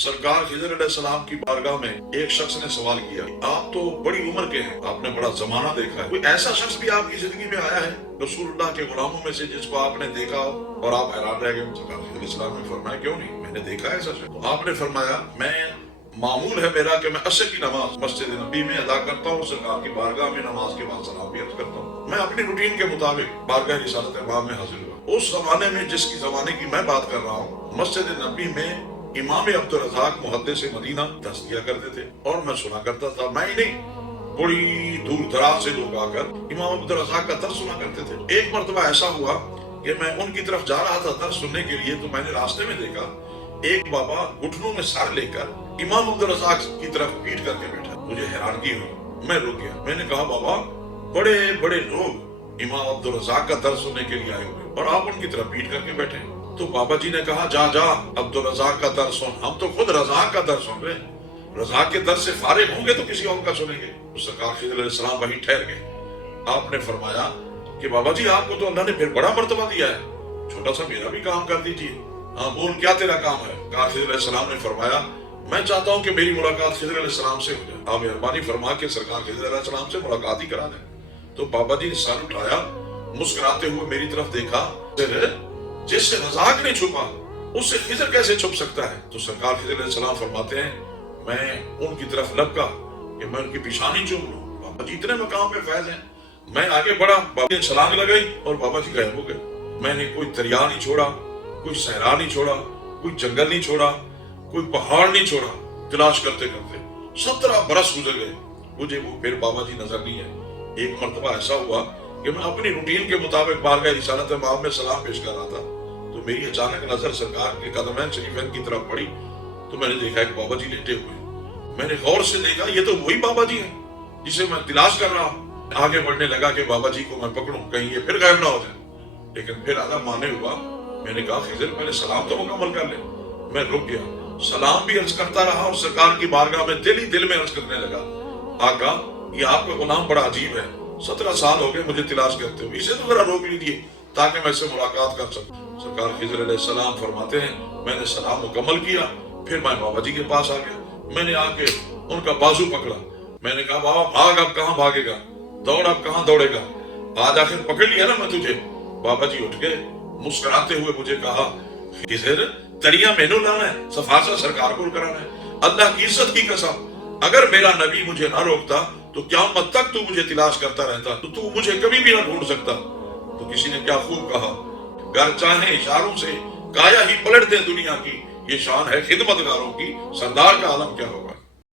सरकार खिजर अलैहिस्सलाम की बारगाह में एक शख्स ने सवाल किया, आप तो बड़ी उम्र के हैं, आपने बड़ा जमाना देखा है, कोई ऐसा शख्स भी आपकी जिंदगी में आया है रसूलुल्लाह के गुलामों में से जिसको आपने देखा हो और आप हैरान रह गए? सरकार खिजर अलैहिस्सलाम ने फरमाया, क्यों नहीं, मैंने देखा है ऐसा शख्स। तो आपने फरमाया, मैं मामूल है मेरा कि मैं असर की नमाज मस्जिद नबी में अदा करता हूँ, सरकार की बारगाह में नमाज के बाद सलाम भी अर्ज करता हूँ। मैं अपनी रूटीन के मुताबिक बारगाह रिसालत इमाम में हाजिर हुआ। उस जमाने में जिसकी जमाने की मैं बात कर रहा हूँ, मस्जिद नबी में इमाम अब्दुल रज़ाक मुहद्दिस मदीना दर्स दिया करते थे और मैं सुना करता था। मैं ही नहीं, बड़ी दूर दराज से लोग आकर इमाम अब्दुल रज़ाक का दर्स सुना करते थे। एक मर्तबा ऐसा हुआ कि मैं उनकी तरफ जा रहा था दर्स सुनने के लिए, तो मैंने रास्ते में देखा एक बाबा घुटनों में सर लेकर इमाम अब्दुल रज़ाक की तरफ पीट करके बैठा। मुझे हैरानगी हुई, मैं रुक गया। मैंने कहा, बाबा बड़े बड़े लोग इमाम अब्दुल रज़ाक का दर्स सुनने के लिए आए हुए और आप उनकी तरफ पीट करके बैठे। तो बाबा जी ने कहा, जा जा अब्दुल रज़ाक का दर्स सुन, हम तो खुद रज़ाक का दर्स सुन रहे हैं, रज़ाक के दर्स से फारिग होंगे तो किसी और का सुनेंगे। तो सरकार खिज़र अलैहिस्सलाम वहीं ठहर गए। आपने फरमाया कि बाबा जी आपको तो अल्लाह ने फिर बड़ा मर्तबा दिया है, छोटा सा मेरा भी काम कर दीजिए। हाँ बोल, क्या तेरा काम है? खिज़र अलैहिस्सलाम ने फरमाया, मैं चाहता हूँ कि मेरी मुलाकात खिज़र अलैहिस्सलाम से हो जाए, आप मेहरबानी फरमा के सरकार खिज़र अलैहिस्सलाम से मुलाकात ही करा दें। तो बाबा जी ने सर उठाया, मुस्कुराते हुए मेरी तरफ देखा, जिससे रज़ाक ने छुपा उससे खिज़र कैसे छुप सकता है? तो सरकार खिज़र अलैहिस्सलाम फरमाते हैं, मैं उनकी तरफ लपका कि मैं उनकी पेशानी चूम लूं। बाबा जी इतने मकाम पे फैज हैं। मैं आगे बढ़ा, बाबा ने छलांग लगाई और बाबा जी गायब हो गए। मैंने कोई दरिया नहीं छोड़ा, कोई सहरा नहीं छोड़ा, कोई जंगल नहीं छोड़ा, कोई पहाड़ नहीं छोड़ा, तलाश करते करते 17 बरस गुजर गए, मुझे वो फिर बाबा जी नजर नहीं है। एक मर्तबा ऐसा हुआ कि मैं अपनी रूटीन के मुताबिक बारगाह रिसालत इमाम में सलाम पेश कर रहा था, तो मेरी अचानक नजर सरकार के कदमैन शरीफैन की तरफ पड़ी। तो मैंने देखा कि बाबा जी लेटे हुए। मैंने गौर से देखा, ये तो वही बाबा जी हैं जिसे मैं तलाश कर रहा हूँ। आगे बढ़ने लगा कि बाबा जी को मैं पकड़ूं, कहीं ये फिर गायब ना हो जाए। लेकिन फिर आधा माने हुआ। मैंने कहा, खिज़र पहले सलाम तो मुकम्मल कर ले। मैं रुक गया, सलाम भी अर्ज करता रहा और सरकार की बारगाह में दिल ही दिल में अर्ज करने लगा, आका ये आपका गुलाम बड़ा अजीब है, 17 साल हो गए मुझे तलाश करते हुए, इसे तो जरा रोक लीजिए ताकि मैं इससे मुलाकात कर सकूं। सरकार खिज़र अलैहिस्सलाम फरमाते हैं, मैंने सलाम मुकम्मल किया, फिर मैं बाबा जी के पास आ गया। मैंने आके उनका बाजू पकड़ा। मैंने कहा, बाबा भाग, अब कहाँ भागेगा, दौड़ अब कहाँ दौड़ेगा, आज आखिर पकड़ लिया ना मैं तुझे। बाबा जी उठ गए, मुस्कुराते हुए मुझे कहा, खिज़र तड़िया मैनू लाना है, सफासा सरकार को कराना है। अल्लाह की इज्जत की कसम, अगर मेरा नबी मुझे ना रोकता तो क़यामत तक तू मुझे तलाश करता रहता, तो तू मुझे कभी भी ना ढूंढ सकता। तो किसी ने क्या खूब कहा, घर चाहे इशारों से काया ही पलट दे दुनिया की, ये शान है खिदमतगारों की, सरदार का आलम क्या होगा।